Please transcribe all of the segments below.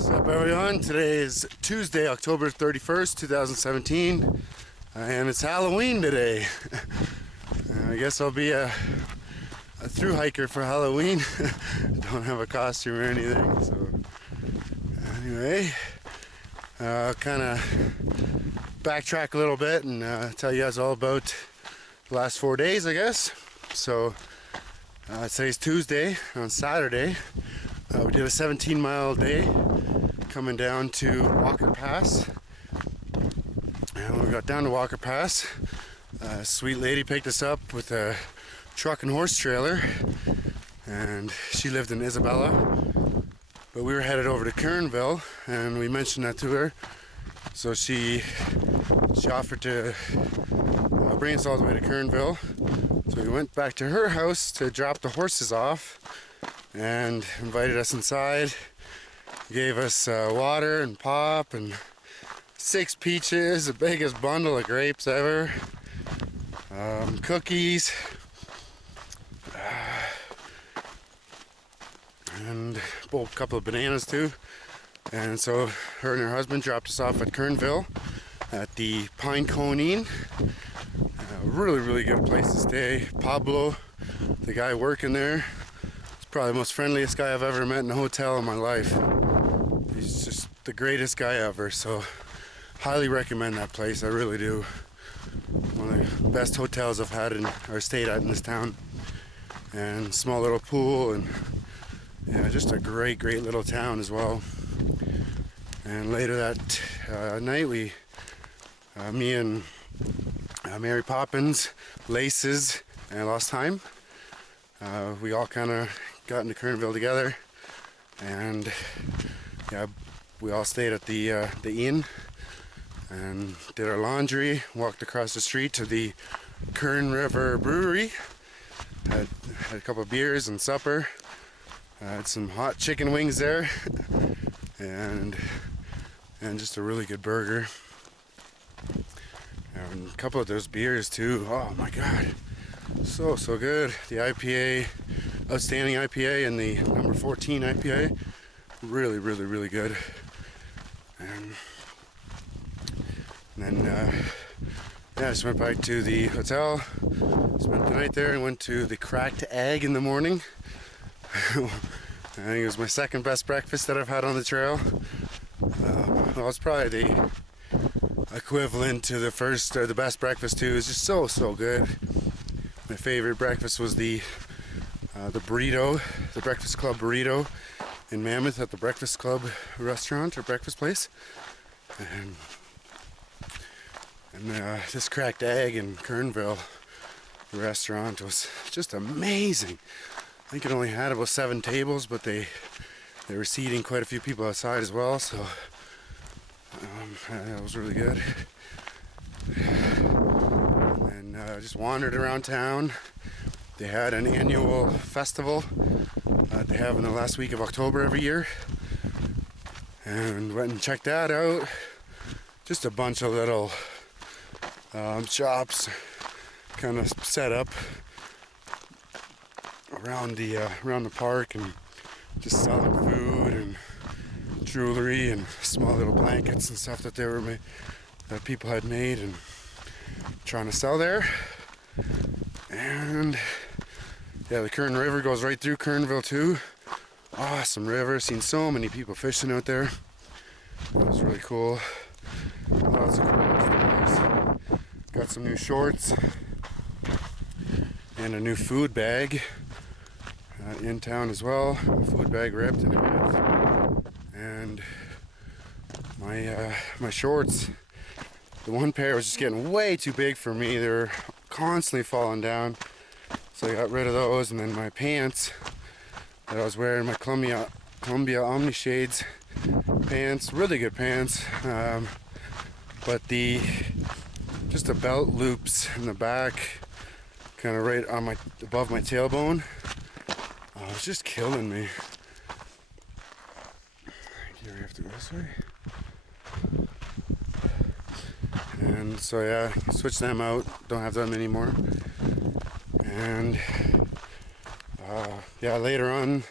What's up, everyone? Today is Tuesday, October 31st, 2017, and it's Halloween today. I guess I'll be a thru hiker for Halloween. Don't have a costume or anything, so anyway, I'll kind of backtrack a little bit and tell you guys all about the last 4 days, I guess. So today's Tuesday. On Saturday, we did a 17-mile day coming down to Walker Pass. And when we got down to Walker Pass, a sweet lady picked us up with a truck and horse trailer, and she lived in Isabella, but we were headed over to Kernville, and we mentioned that to her, so she offered to bring us all the way to Kernville. So we went back to her house to drop the horses off and invited us inside. Gave us water and pop and 6 peaches, the biggest bundle of grapes ever, cookies, and a couple of bananas too. And so her and her husband dropped us off at Kernville at the Pine Cone Inn. Really good place to stay. Pablo, the guy working there, is probably the most friendliest guy I've ever met in a hotel in my life. He's just the greatest guy ever, so highly recommend that place. I really do. One of the best hotels I've had or stayed at in this town. And small little pool, and yeah, just a great little town as well. And later that night, me and Mary Poppins, Laces, and Lost Time, we all kind of got into Kernville together, and yeah, we all stayed at the inn and did our laundry, walked across the street to the Kern River Brewery, had a couple of beers and supper, had some hot chicken wings there, and just a really good burger. And a couple of those beers too. Oh my god, so good. The IPA, outstanding IPA, and the number 14 IPA, really good. And then yeah, I just went back to the hotel, spent the night there, and went to the Cracked Egg in the morning. I think it was my second best breakfast that I've had on the trail. Well, it's probably the equivalent to the first or the best breakfast too. It's just so good. My favorite breakfast was the burrito, the Breakfast Club burrito in Mammoth at the Breakfast Club restaurant or breakfast place, and this Cracked Egg in Kernville restaurant was just amazing. I think it only had about 7 tables, but they were seating quite a few people outside as well, so that was really good. And just wandered around town. They had an annual festival they have in the last week of October every year, and went and checked that out. Just a bunch of little shops kind of set up around the park, and just selling food and jewelry and small little blankets and stuff that that people had made and trying to sell there. And yeah, the Kern River goes right through Kernville too. Awesome river. Seen so many people fishing out there. That was really cool. Lots of cool stories. Got some new shorts and a new food bag in town as well. Food bag ripped in half. And my shorts, the one pair was just getting way too big for me. They were constantly falling down, so I got rid of those. And then my pants that I was wearing, my Columbia Omni Shades pants, really good pants, but just the belt loops in the back, kind of right on above my tailbone, it was just killing me. Here we have to go this way. And so yeah, switch them out, don't have them anymore. And yeah, later on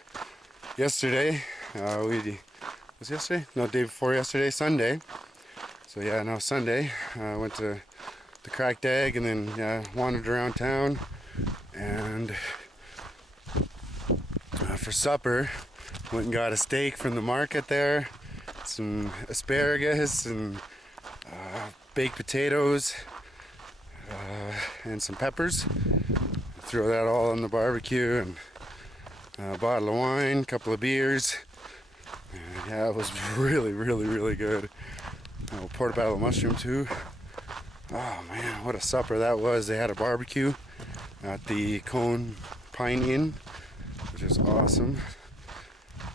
yesterday we Was it yesterday? No, day before yesterday, Sunday. So yeah, no, Sunday. Went to the Cracked Egg and then wandered around town. And for supper, went and got a steak from the market there, some asparagus and baked potatoes and some peppers. Throw that all on the barbecue, and a bottle of wine, a couple of beers. And yeah, it was really, really, really good. Portobello mushroom too. Oh man, what a supper that was. They had a barbecue at the Cone Pine Inn, which is awesome.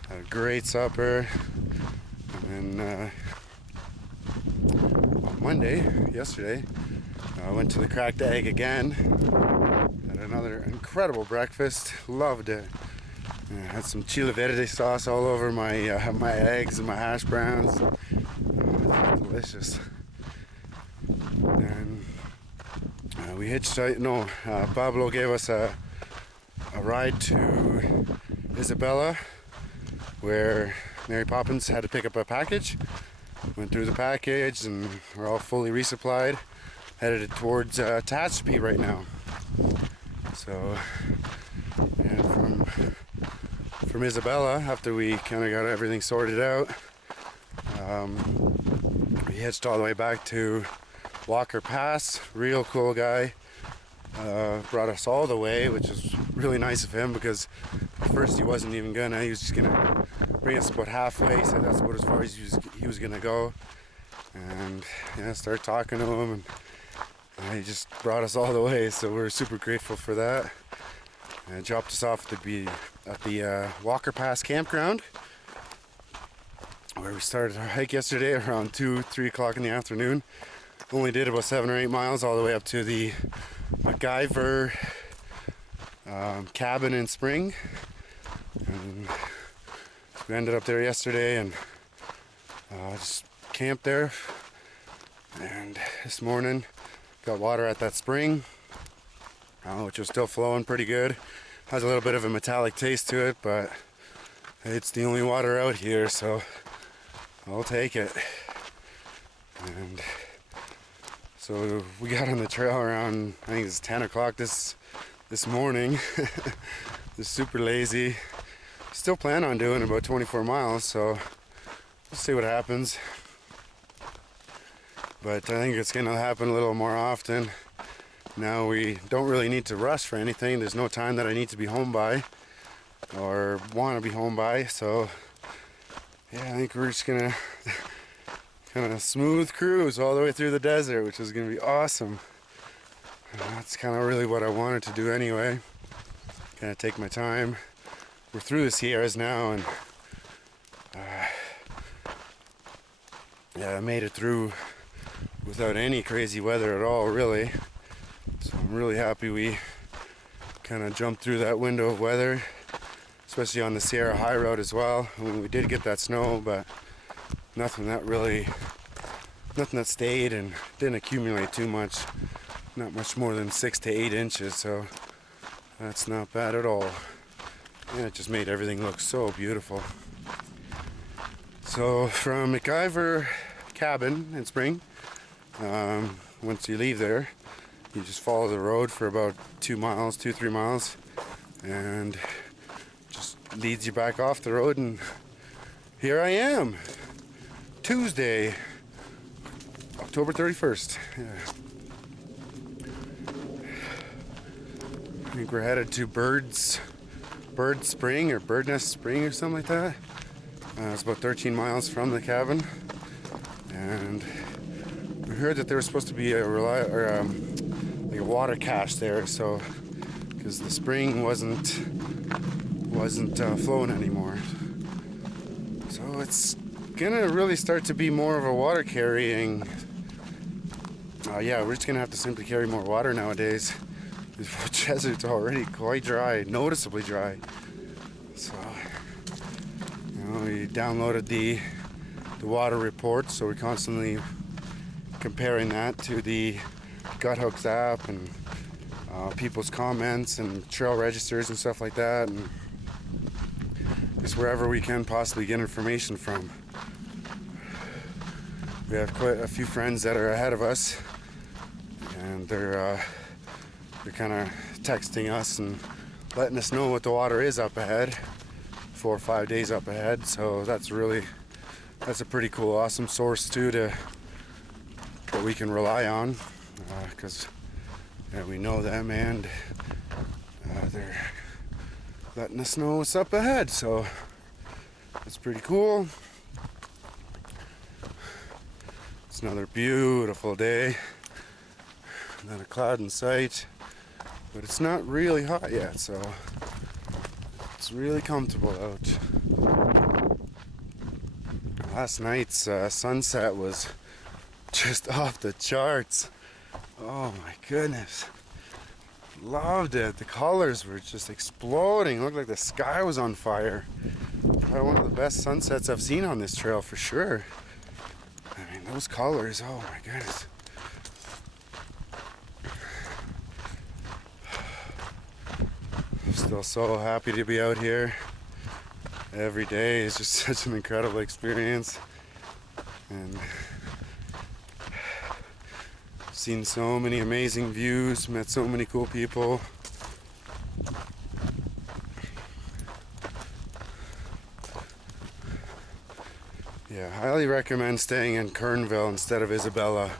Had a great supper. And then on Monday, yesterday, I went to the Cracked Egg again. Had another incredible breakfast. Loved it. Had some chile verde sauce all over my my eggs and my hash browns. Delicious. And we hitched out. No, Pablo gave us a ride to Isabella, where Mary Poppins had to pick up a package. Went through the package and we're all fully resupplied. Headed towards Tehachapi right now. So, and from Isabella, after we kind of got everything sorted out, we hitched all the way back to Walker Pass. Real cool guy. Brought us all the way, which is really nice of him, because at first he wasn't even gonna. He was just gonna bring us about halfway. He said that's about as far as he was gonna go. And yeah, started talking to him, and he just brought us all the way. So we're super grateful for that. And dropped us off at the Walker Pass campground, where we started our hike yesterday around 2-3 o'clock in the afternoon. Only did about 7 or 8 miles all the way up to the MacGyver cabin in Spring. And we ended up there yesterday and just camped there. And this morning got water at that spring, which was still flowing pretty good. Has a little bit of a metallic taste to it, but it's the only water out here, so I'll take it. And so we got on the trail around, I think it's 10 o'clock this morning. Just super lazy. Still plan on doing about 24 miles, so we'll see what happens. But I think it's going to happen a little more often. Now we don't really need to rush for anything. There's no time that I need to be home by or want to be home by. So yeah, I think we're just gonna kind of smooth cruise all the way through the desert, which is gonna be awesome. That's kind of really what I wanted to do anyway. Kind of take my time. We're through the Sierras now, and yeah, I made it through without any crazy weather at all, really. So I'm really happy we kind of jumped through that window of weather, especially on the Sierra High Road as well. I mean, we did get that snow, but nothing that stayed and didn't accumulate too much. Not much more than 6 to 8 inches, so that's not bad at all. And it just made everything look so beautiful. So from MacGyver cabin in Spring, once you leave there, you just follow the road for about 2-3 miles, and just leads you back off the road, and here I am, Tuesday, October 31st. Yeah. I think we're headed to Bird Spring or Bird Nest Spring or something like that. It's about 13 miles from the cabin, and we heard that there was supposed to be a water cache there, so because the spring wasn't flowing anymore, so it's gonna really start to be more of a water carrying. Yeah, we're just gonna have to simply carry more water nowadays. The desert's already quite dry, noticeably dry. So, we downloaded the water report, so we're constantly comparing that to the Guthooks app and people's comments and trail registers and stuff like that. And just wherever we can possibly get information from. We have quite a few friends that are ahead of us, and they're kind of texting us and letting us know what the water is up ahead, 4 or 5 days up ahead. So that's a pretty cool, awesome source too that we can rely on, because we know them, and they're letting us know what's up ahead. So that's pretty cool. It's another beautiful day, not a cloud in sight, but it's not really hot yet, so it's really comfortable out. Last night's sunset was just off the charts. Oh my goodness, loved it. The colors were just exploding. It looked like the sky was on fire. Probably one of the best sunsets I've seen on this trail for sure. I mean, those colors, oh my goodness. I'm still so happy to be out here. Every day is just such an incredible experience. And seen so many amazing views, met so many cool people. Yeah, highly recommend staying in Kernville instead of Isabella.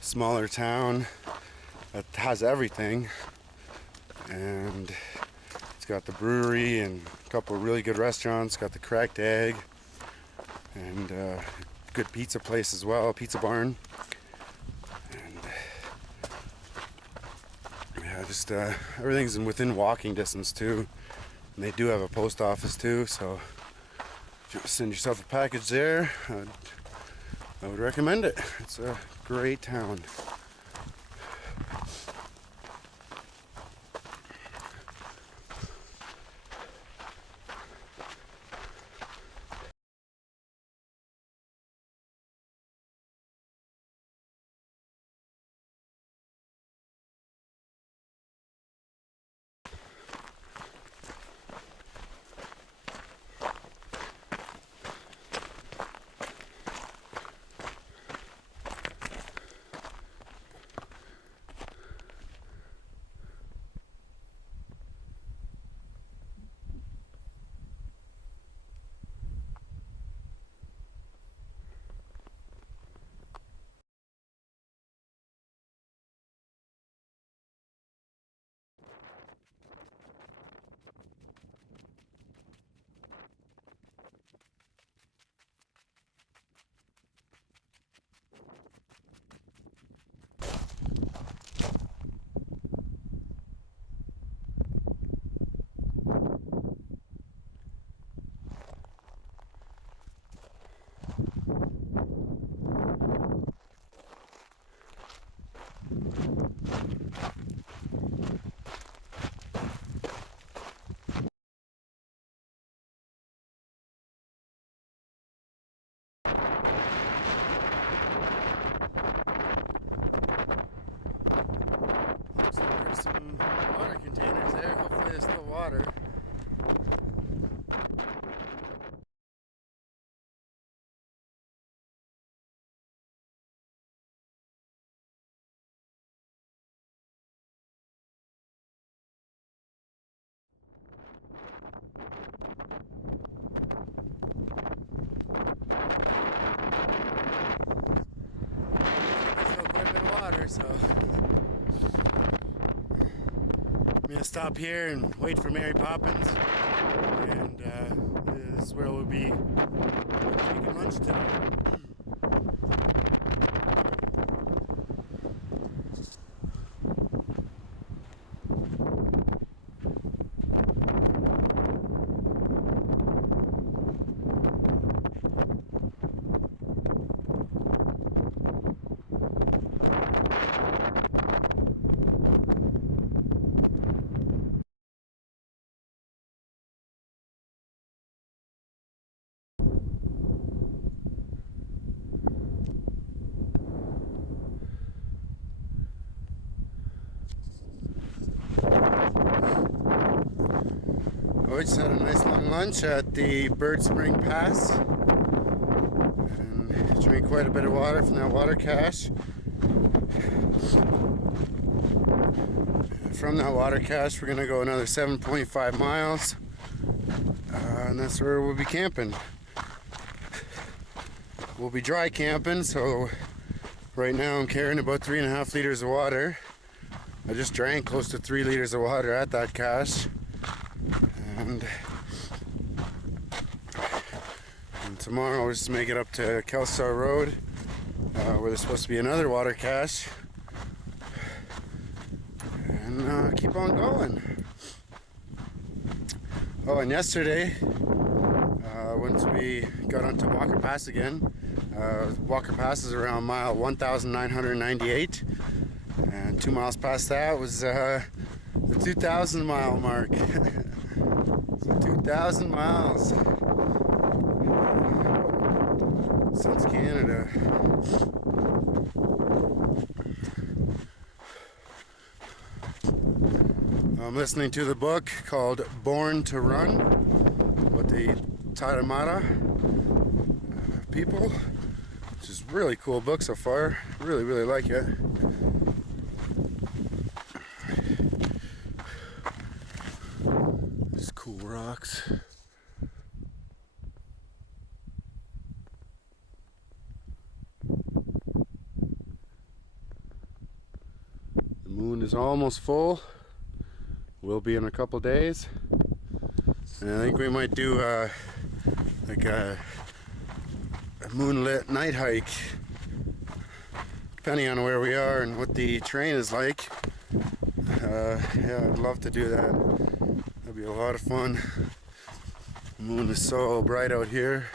Smaller town that has everything, and it's got the brewery and a couple of really good restaurants. Got the Cracked Egg and good pizza place as well, Pizza Barn. And yeah, just everything's within walking distance too. And they do have a post office too, so if you send yourself a package there, I would recommend it. It's a great town. There's some water containers there. Hopefully there's still water. There's still quite a bit of water, so I'm gonna stop here and wait for Mary Poppins, and this is where we'll be taking lunch tonight. We just had a nice long lunch at the Bird Spring Pass and drank quite a bit of water from that water cache. From that water cache we're gonna go another 7.5 miles and that's where we'll be camping. We'll be dry camping, so right now I'm carrying about 3.5 liters of water. I just drank close to 3 liters of water at that cache. And tomorrow we'll just make it up to Kelstar Road where there's supposed to be another water cache. And keep on going. Oh, and yesterday, once we got onto Walker Pass again, Walker Pass is around mile 1,998, and 2 miles past that was the 2,000 mile mark. So 2,000 miles since Canada. I'm listening to the book called Born to Run about the Tarahumara people, which is a really cool book so far. Really, really like it. These cool rocks. The moon is almost full. Will be in a couple days, and I think we might do like a moonlit night hike, depending on where we are and what the terrain is like. Yeah, I'd love to do that. That'd be a lot of fun. The moon is so bright out here.